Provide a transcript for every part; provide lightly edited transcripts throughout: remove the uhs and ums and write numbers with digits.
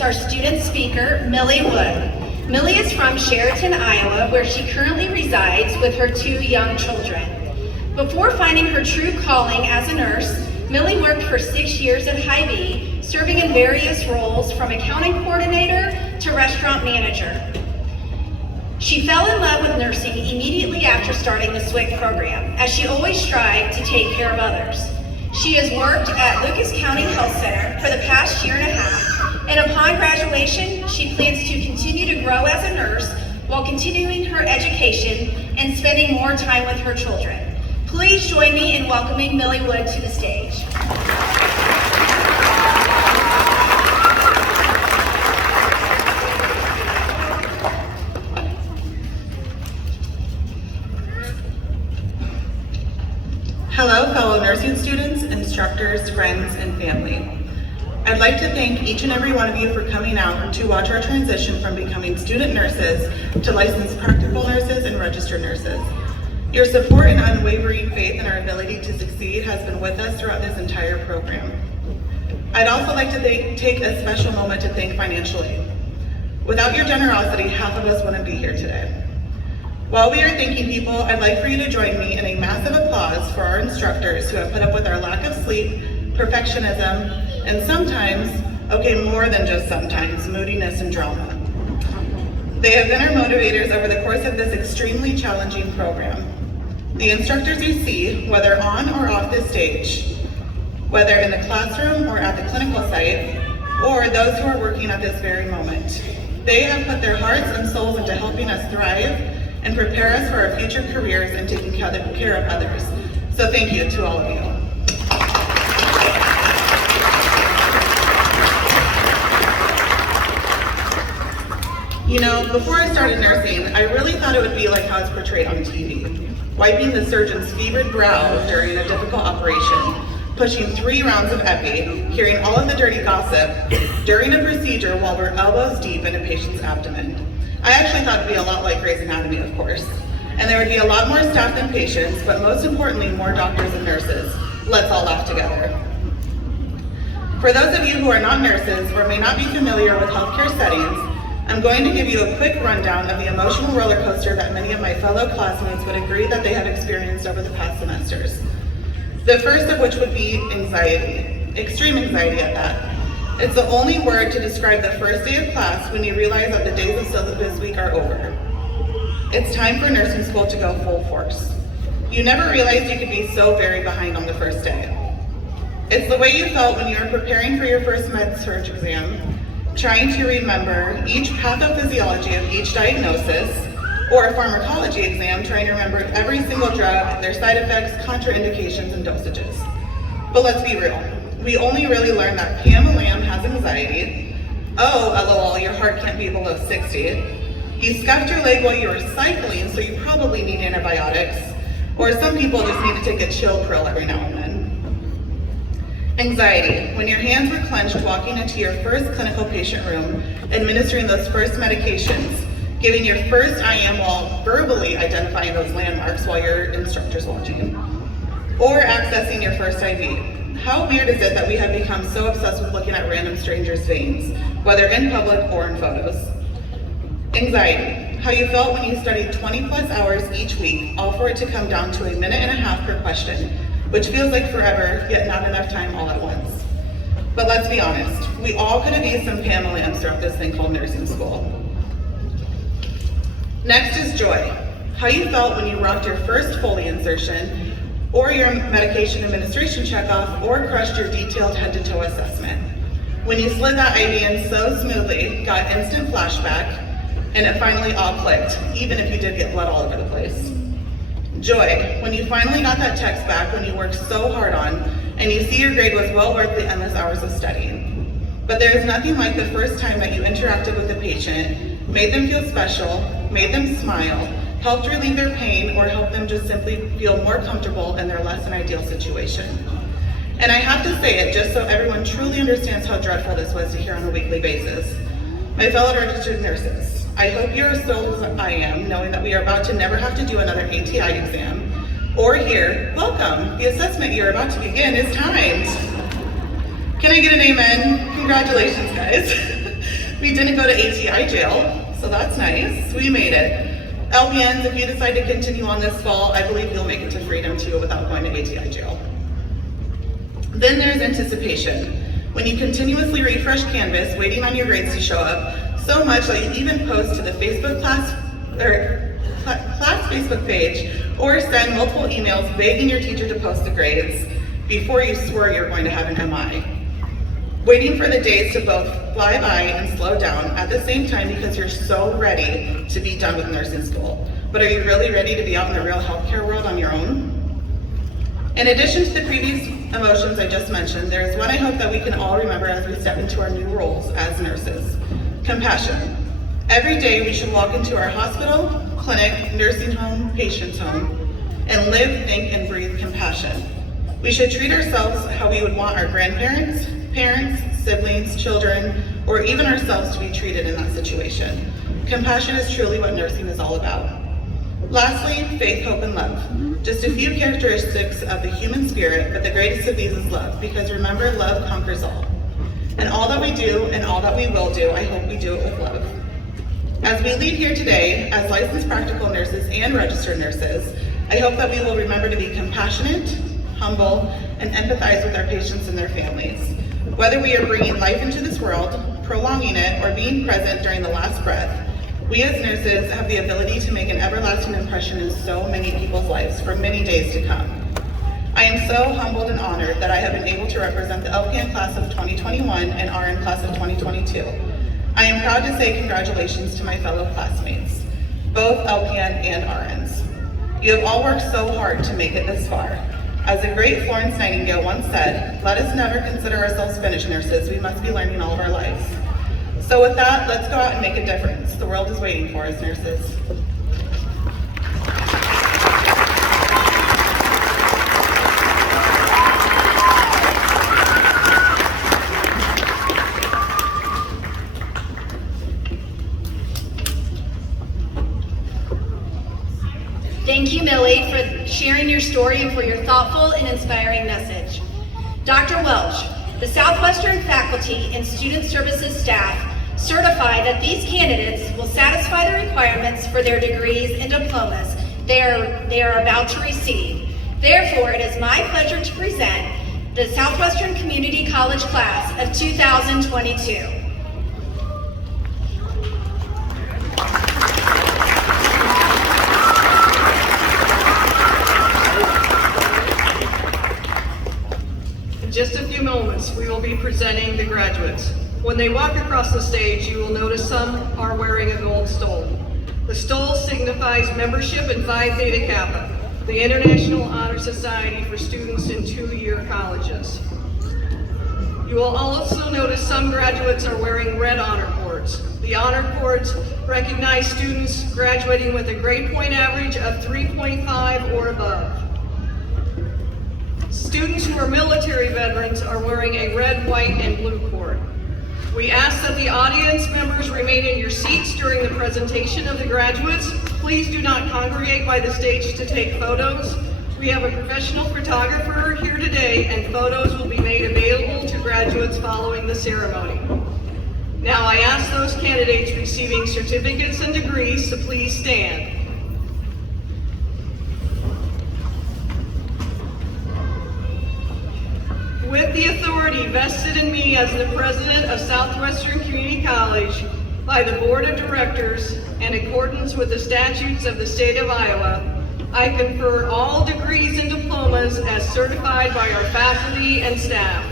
introduce our student speaker, Millie Wood. Millie is from Sheraton, Iowa, where she currently resides with her 2 young children. Before finding her true calling as a nurse, Millie worked for 6 years at Hy-Vee, serving in various roles from accounting coordinator to restaurant manager. She fell in love with nursing immediately after starting the SWCC program, as she always strived to take care of others. She has worked at Lucas County Health Center for the past year and a half, and upon graduation, she plans to continue to grow as a nurse while continuing her education and spending more time with her children. Please join me in welcoming Millie Wood to the stage. Hello, fellow nursing students, instructors, friends, and family. I'd like to thank each and every one of you for coming out to watch our transition from becoming student nurses to licensed practical nurses and registered nurses. Your support and unwavering faith in our ability to succeed has been with us throughout this entire program. I'd also like to take a special moment to thank financial aid. Without your generosity, half of us wouldn't be here today. While we are thanking people, I'd like for you to join me in a massive applause for our instructors who have put up with our lack of sleep, perfectionism, and sometimes, okay, more than just sometimes, moodiness and drama. They have been our motivators over the course of this extremely challenging program. The instructors you see, whether on or off this stage, whether in the classroom or at the clinical site, or those who are working at this very moment, they have put their hearts and souls into helping us thrive and prepare us for our future careers and taking care of others. So thank you to all of you. You know, before I started nursing, I really thought it would be like how it's portrayed on TV. Wiping the surgeon's fevered brow during a difficult operation, pushing 3 rounds of epi, hearing all of the dirty gossip during a procedure while we're elbows deep in a patient's abdomen. I actually thought it'd be a lot like Grey's Anatomy, of course. And there would be a lot more staff than patients, but most importantly, more doctors and nurses. Let's all laugh together. For those of you who are not nurses or may not be familiar with healthcare settings, I'm going to give you a quick rundown of the emotional roller coaster that many of my fellow classmates would agree that they have experienced over the past semesters. The first of which would be anxiety, extreme anxiety at that. It's the only word to describe the first day of class when you realize that the days of syllabus week are over. It's time for nursing school to go full force. You never realized you could be so very behind on the first day. It's the way you felt when you were preparing for your first med-surg exam, trying to remember each pathophysiology of each diagnosis, or a pharmacology exam trying to remember every single drug, their side effects, contraindications, and dosages. But let's be real. We only really learned that Pam Lamb has anxiety. Oh, LOL, your heart can't be below 60. You scuffed your leg while you were cycling, so you probably need antibiotics. Or some people just need to take a chill pill every now and then. Anxiety, when your hands were clenched walking into your first clinical patient room, administering those first medications, giving your first IM while verbally identifying those landmarks while your instructor's watching, or accessing your first IV. How weird is it that we have become so obsessed with looking at random strangers' veins, whether in public or in photos? Anxiety, how you felt when you studied 20+ hours each week, all for it to come down to 1.5 minutes per question, which feels like forever, yet not enough time all at once. But let's be honest, we all could have used some Pamela Lambs throughout this thing called nursing school. Next is joy. How you felt when you rocked your first Foley insertion, or your medication administration checkoff, or crushed your detailed head-to-toe assessment. When you slid that IV in so smoothly, got instant flashback, and it finally all clicked, even if you did get blood all over the place. Joy, when you finally got that text back when you worked so hard on, and you see your grade was well worth the endless hours of studying. But there is nothing like the first time that you interacted with a patient, made them feel special, made them smile, helped relieve their pain, or helped them just simply feel more comfortable in their less than ideal situation. And I have to say it just so everyone truly understands how dreadful this was to hear on a weekly basis. My fellow registered nurses, I hope you're as thrilled as I am, knowing that we are about to never have to do another ATI exam, or hear, welcome, the assessment you're about to begin is timed. Can I get an amen? Congratulations, guys. We didn't go to ATI jail, so that's nice. We made it. LPNs, if you decide to continue on this fall, I believe you'll make it to freedom too without going to ATI jail. Then there's anticipation. When you continuously refresh Canvas, waiting on your grades to show up, so much that you even post to the Facebook class Facebook page, or send multiple emails begging your teacher to post the grades before you swore you're going to have an MI. Waiting for the days to both fly by and slow down at the same time because you're so ready to be done with nursing school. But are you really ready to be out in the real healthcare world on your own? In addition to the previous emotions I just mentioned, there is one I hope that we can all remember as we step into our new roles as nurses: compassion. Every day we should walk into our hospital, clinic, nursing home, patient's home, and live, think, and breathe compassion. We should treat ourselves how we would want our grandparents, parents, siblings, children, or even ourselves to be treated in that situation. Compassion is truly what nursing is all about. Lastly, faith, hope, and love. Just a few characteristics of the human spirit, but the greatest of these is love, because remember, love conquers all. And all that we do and all that we will do, I hope we do it with love. As we leave here today, as licensed practical nurses and registered nurses, I hope that we will remember to be compassionate, humble, and empathize with our patients and their families. Whether we are bringing life into this world, prolonging it, or being present during the last breath, we as nurses have the ability to make an everlasting impression in so many people's lives for many days to come. I am so humbled and honored that I have been able to represent the LPN class of 2021 and RN class of 2022. I am proud to say congratulations to my fellow classmates, both LPN and RNs. You have all worked so hard to make it this far. As the great Florence Nightingale once said, let us never consider ourselves finished nurses, we must be learning all of our lives. So with that, let's go out and make a difference. The world is waiting for us, nurses. Thank you, Millie, for sharing your story and for your thoughtful and inspiring message. Dr. Welch, the Southwestern faculty and student services staff certify that these candidates will satisfy the requirements for their degrees and diplomas they are about to receive. Therefore, it is my pleasure to present the Southwestern Community College class of 2022. In just a few moments, we will be presenting the graduates. When they walk across the stage, you will notice some are wearing a gold stole. The stole signifies membership in Phi Theta Kappa, the International Honor Society for students in two-year colleges. You will also notice some graduates are wearing red honor cords. The honor cords recognize students graduating with a grade point average of 3.5 or above. Students who are military veterans are wearing a red, white, and blue cord. We ask that the audience members remain in your seats during the presentation of the graduates. Please do not congregate by the stage to take photos. We have a professional photographer here today, and photos will be made available to graduates following the ceremony. Now I ask those candidates receiving certificates and degrees to please stand. With the authority vested in me as the president of Southwestern Community College by the Board of Directors in accordance with the statutes of the state of Iowa, I confer all degrees and diplomas as certified by our faculty and staff.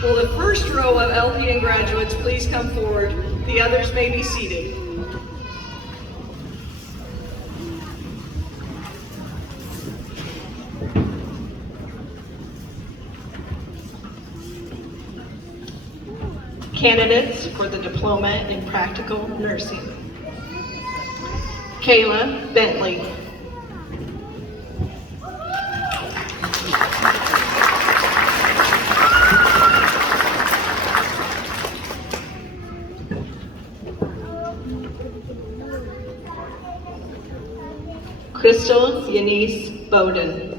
Will the first row of LPN graduates please come forward? The others may be seated. Candidates for the Diploma in Practical Nursing. Kayla Bentley. Crystal Yanis Bowden.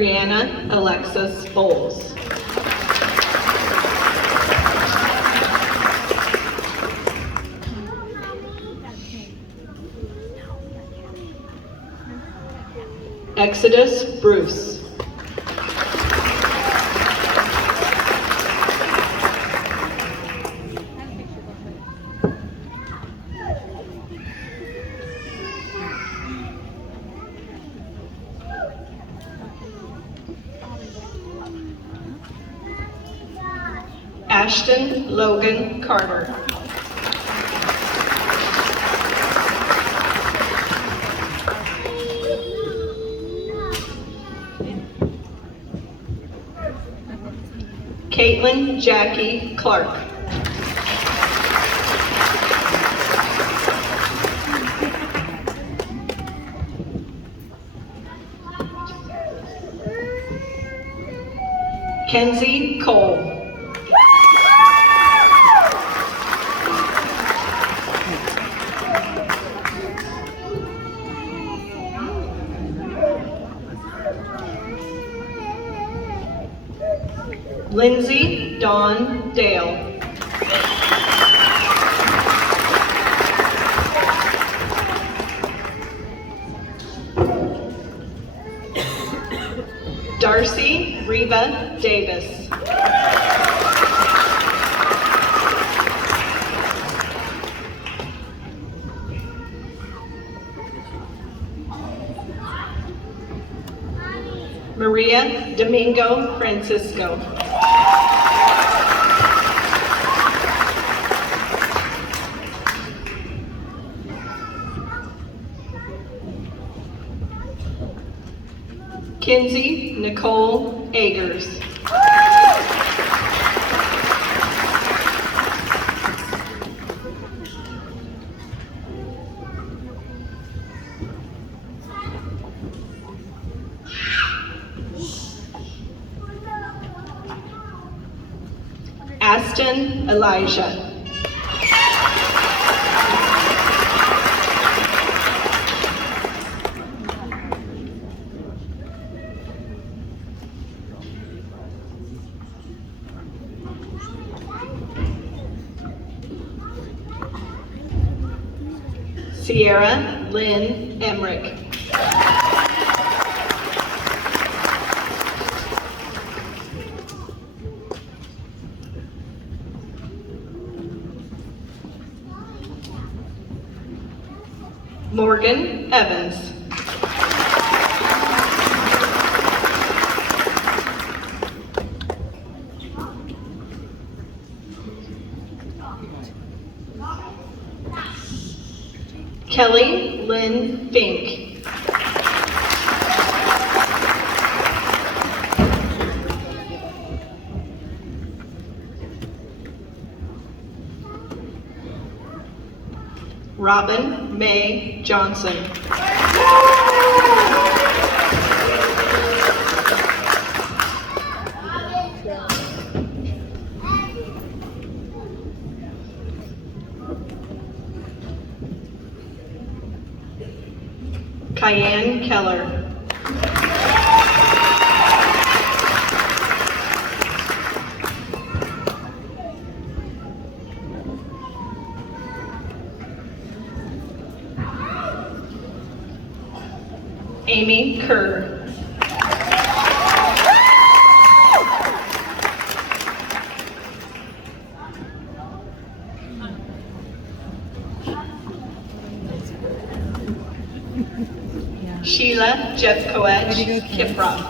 Brianna Alexis Bowles. Exodus Bruce. Ashton Logan Carter. Caitlin Jackie Clark. Kenzie Cole. Lindsay Dawn Dale. Darcy Reba Davis. Maria Domingo Francisco. Kinsey Nicole Agers. Aston Elijah. Sierra Lynn Emmerich. Morgan Evans. Kelly Lynn Fink. Robin May Johnson. Kyan Keller. Amy Kerr. Sheila Jeffcoet Kiprop.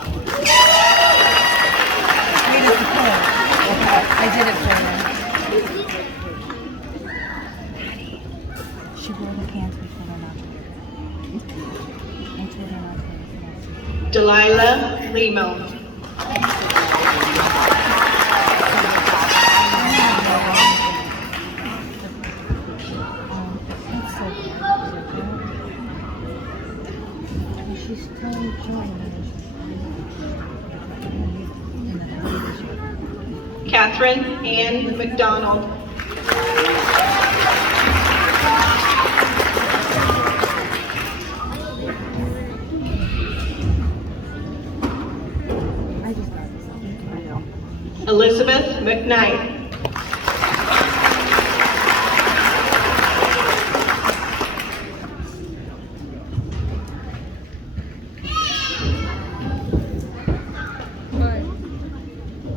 I did it for her. She wore the pants before her not. I told her not to. Delilah Limo. That's so cute. She's telling children. Catherine Ann McDonald. Elizabeth McKnight.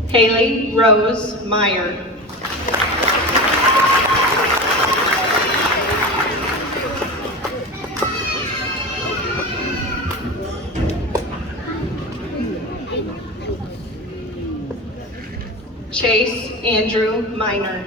Haley Rose Meyer. Chase Andrew Minor.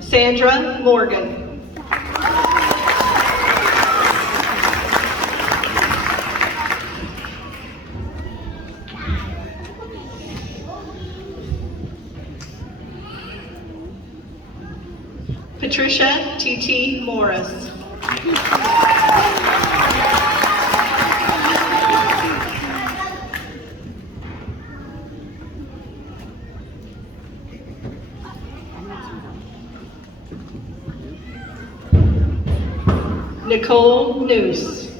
Sandra Morgan. Patricia T.T. Morris. Nicole Noose.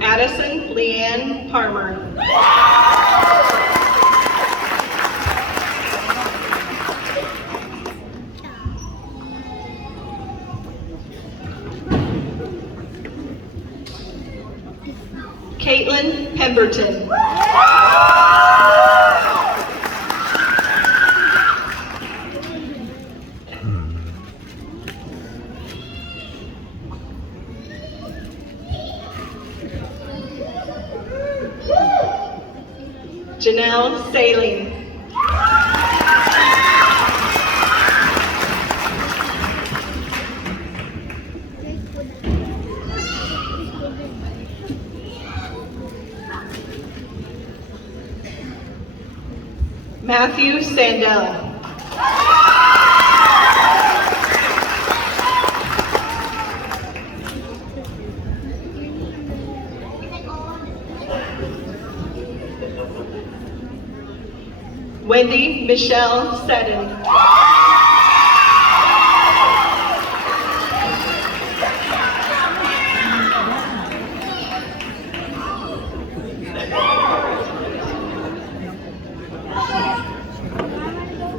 Addison Leanne Parmer. Caitlin Pemberton. Janelle Saling. Matthew Sandell. Wendy Michelle Seddon.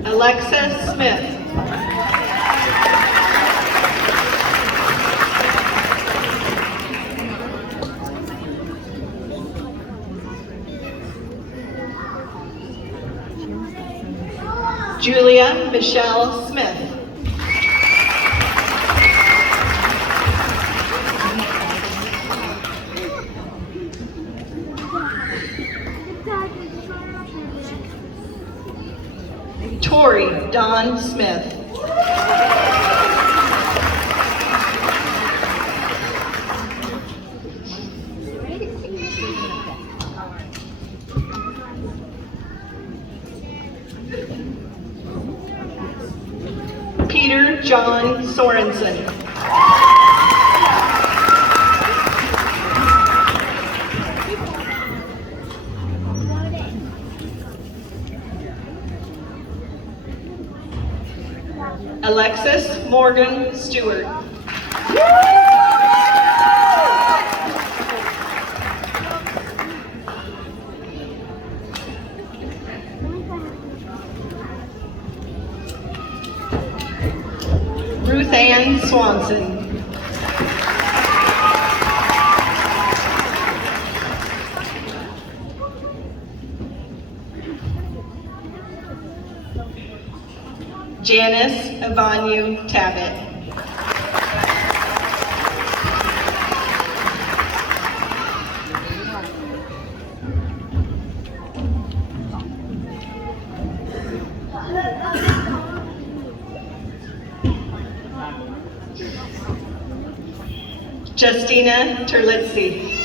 Alexa Smith. Julia Michelle Smith. Tori Dawn Smith. Peter John Sorensen. Alexis Morgan Stewart. Ruth Ann Swanson. Janice Avanu Tabbitt. Justina Terlitzi.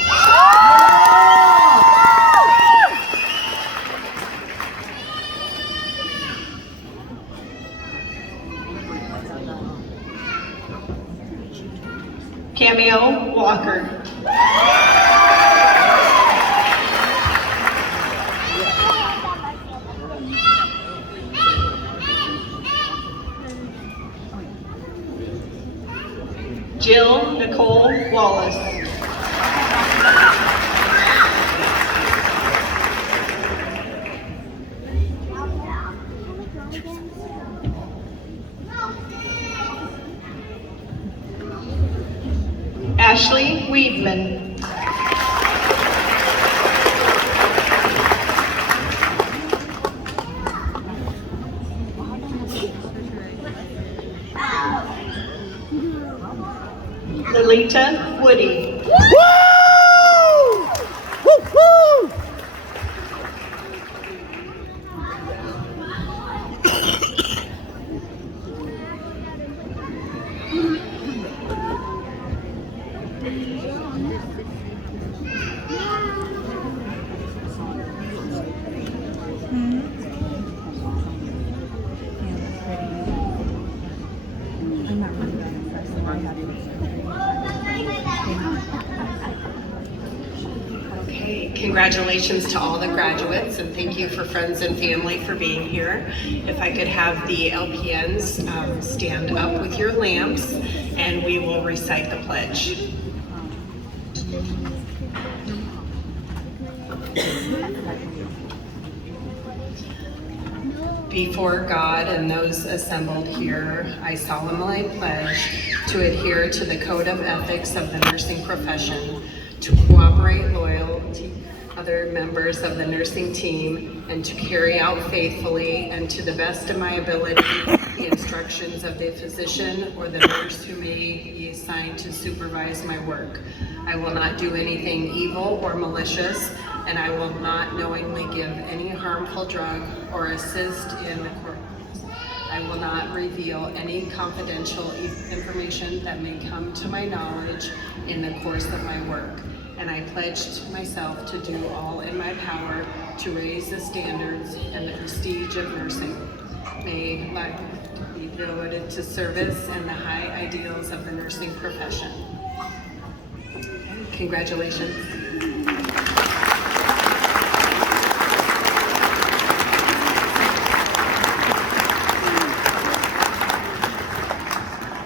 Cameo Walker. Jill Nicole Wallace. Ashley Weedman. Lolita Woody. I'm not really that impressed. I have Okay, congratulations to all the graduates, and thank you for friends and family for being here. If I could have the LPNs stand up with your lamps, and we will recite the pledge. Before God and those assembled here, I solemnly pledge to adhere to the code of ethics of the nursing profession, to cooperate loyally to other members of the nursing team, and to carry out faithfully and to the best of my ability the instructions of the physician or the nurse who may be assigned to supervise my work. I will not do anything evil or malicious, and I will not knowingly give any harmful drug or assist in the court. I will not reveal any confidential information that may come to my knowledge in the course of my work. And I pledged myself to do all in my power to raise the standards and the prestige of nursing. May life be devoted to service and the high ideals of the nursing profession. Congratulations.